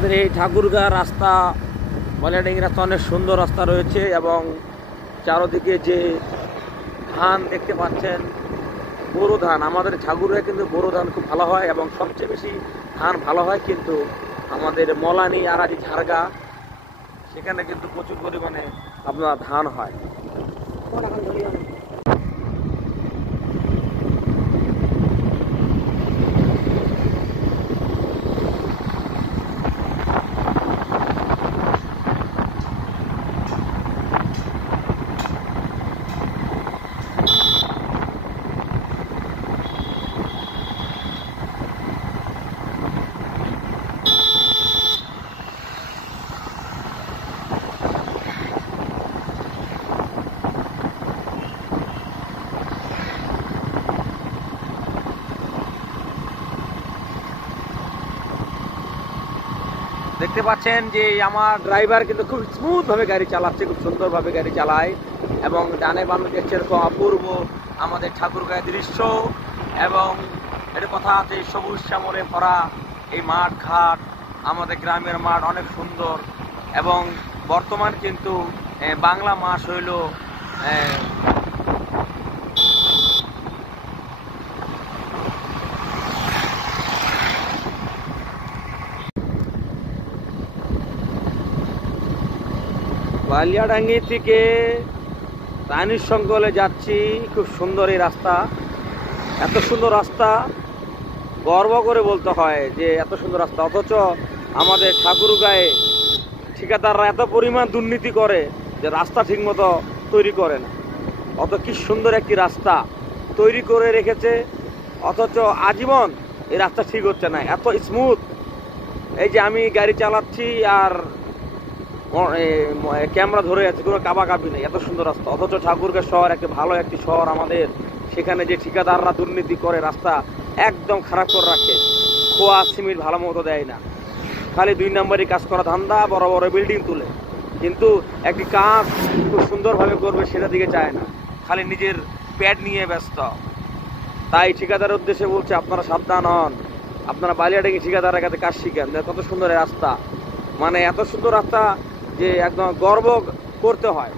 আমাদের এই ঠাকুরগাঁ রাস্তা বালিয়াডাঙ্গি রাস্তা অনেক সুন্দর রাস্তা রয়েছে এবং চারদিকে যে ধান দেখতে পাচ্ছেন বোরো ধান, আমাদের ঠাকুরগাঁ কিন্তু বোরো ধান খুব ভালো হয় এবং সবচেয়ে বেশি ধান ভালো হয় কিন্তু আমাদের মলানি আরাজি ঝাড়গা সেখানে কিন্তু প্রচুর পরিমাণে আপনার ধান হয়। দেখতে পাচ্ছেন যে আমার ড্রাইভার কিন্তু খুব স্মুথ ভাবে গাড়ি চালাচ্ছে, খুব সুন্দরভাবে গাড়ি চালায় এবং ডানে বামে দেখছে এরকম অপূর্ব আমাদের ঠাকুরগাঁয়ের দৃশ্য এবং এটা কথা আছে সবুজ শ্যামলে ভরা এই মাঠ ঘাট, আমাদের গ্রামের মাঠ অনেক সুন্দর এবং বর্তমান কিন্তু বাংলা মাস হইল বালিয়াডাঙ্গি থেকে রানীর সংকলে যাচ্ছি। খুব সুন্দর এই রাস্তা, এত সুন্দর রাস্তা গর্ব করে বলতে হয় যে এত সুন্দর রাস্তা, অথচ আমাদের ঠাকুরগাঁয়ে ঠিকাদাররা এত পরিমাণ দুর্নীতি করে যে রাস্তা ঠিকমতো তৈরি করে না। অত কি সুন্দর একটি রাস্তা তৈরি করে রেখেছে অথচ আজীবন এই রাস্তা ঠিক হচ্ছে না, এত স্মুথ। এই যে আমি গাড়ি চালাচ্ছি আর ক্যামেরা ধরে আছে, কোনো কাবাকাবি নেই, এত সুন্দর রাস্তা। অথচ ঠাকুরগাঁও শহর একটি ভালো একটি শহর আমাদের, সেখানে যে ঠিকাদাররা দুর্নীতি করে রাস্তা একদম খারাপ করে রাখে, খোয়া সিমেন্ট ভালো মতো দেয় না, খালি 2 নম্বরই কাজ করা ধান্দা, বড় বড় বিল্ডিং তুলে, কিন্তু একটি কাজ খুব সুন্দরভাবে করবে সেটা দিকে চায় না, খালি নিজের প্যাড নিয়ে ব্যস্ত। তাই ঠিকাদারের উদ্দেশ্যে বলছে আপনারা সাবধান হন, আপনারা বালিয়াডাঙ্গি ঠিকাদারের কাছে কাজ শিখেন। কত সুন্দর রাস্তা, মানে এত সুন্দর রাস্তা যে একদম গর্ব করতে হয়।